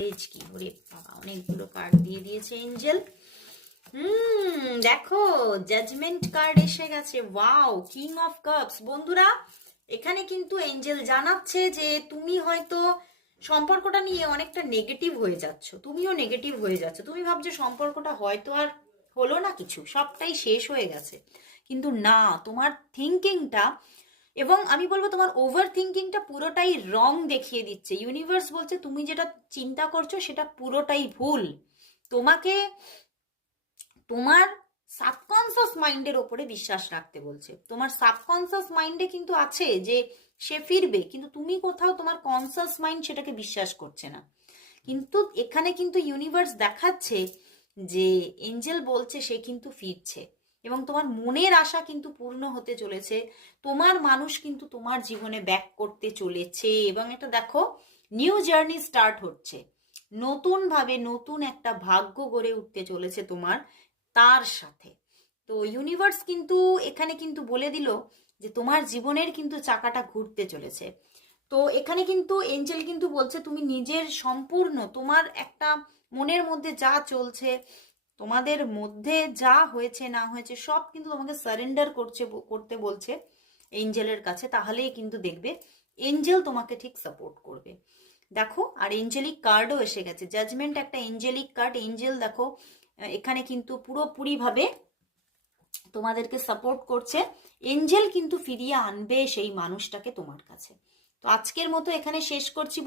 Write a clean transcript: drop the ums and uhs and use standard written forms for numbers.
Page কি, ওরে বাবা অনেকগুলো কার্ড দিয়ে দিয়েছে এঞ্জেল। দেখো জাজমেন্ট কার্ড এসে গেছে। Wow, king of cups. বন্ধুরা, এখানে কিন্তু এঞ্জেল জানাচ্ছে যে তুমি হয়তো সম্পর্কটা নিয়ে অনেকটা নেগেটিভ হয়ে যাচ্ছ, তুমিও নেগেটিভ হয়ে যাচ্ছ। তুমি ভাবছো সম্পর্কটা হয়তো আর হলো না, কিছু সবটাই শেষ হয়ে গেছে, কিন্তু না, তোমার থিঙ্কিংটা এবং আমি বলবো তোমার ওভার থিঙ্কিংটা পুরোটাই রং দেখিয়ে দিচ্ছে। ইউনিভার্স বলছে তুমি যেটা চিন্তা করছো সেটা পুরোটাই ভুল। তোমাকে তোমার সাবকনসিয়াস মাইন্ডের ওপরে বিশ্বাস রাখতে বলছে। তোমার সাবকনসিয়াস মাইন্ডে কিন্তু আছে যে সে ফিরবে, কিন্তু তুমি কোথাও তোমার কনসিয়াস মাইন্ড সেটাকে বিশ্বাস করছে না। কিন্তু এখানে কিন্তু ইউনিভার্স দেখাচ্ছে যে এঞ্জেল বলছে সে কিন্তু ফিরছে এবং তোমার মনের আশা কিন্তু পূর্ণ হতে চলেছে। তোমার মানুষ কিন্তু তোমার জীবনে ব্যাক করতে চলেছে এবং এটা দেখো নিউ জার্নি স্টার্ট হচ্ছে, নতুন ভাবে নতুন একটা ভাগ্য গড়ে উঠতে চলেছে তোমার তার সাথে। তো ইউনিভার্স কিন্তু এখানে কিন্তু বলে দিল যে তোমার জীবনের কিন্তু চাকাটা ঘুরতে চলেছে। তো এখানে কিন্তু এঞ্জেল কিন্তু বলছে তুমি নিজের সম্পূর্ণ তোমার একটা মনের মধ্যে যা চলছে, তোমাদের মধ্যে যা হয়েছে না হয়েছে সব কিন্তু তোমাকে সারেন্ডার করতে বলছে এঞ্জেলের কাছে। তাহলেই কিন্তু দেখবে এঞ্জেল তোমাকে ঠিক সাপোর্ট করবে। দেখো, আর এঞ্জেলিক কার্ডও এসে গেছে। জাজমেন্ট একটা এঞ্জেলিক কার্ড। এঞ্জেল দেখো এখানে কিন্তু পুরোপুরি ভাবে তোমাদেরকে সাপোর্ট করছে। এঞ্জেল কিন্তু ফিরিয়ে আনবে সেই মানুষটাকে তোমার কাছে। তো আজকের মতো এখানে শেষ করছি।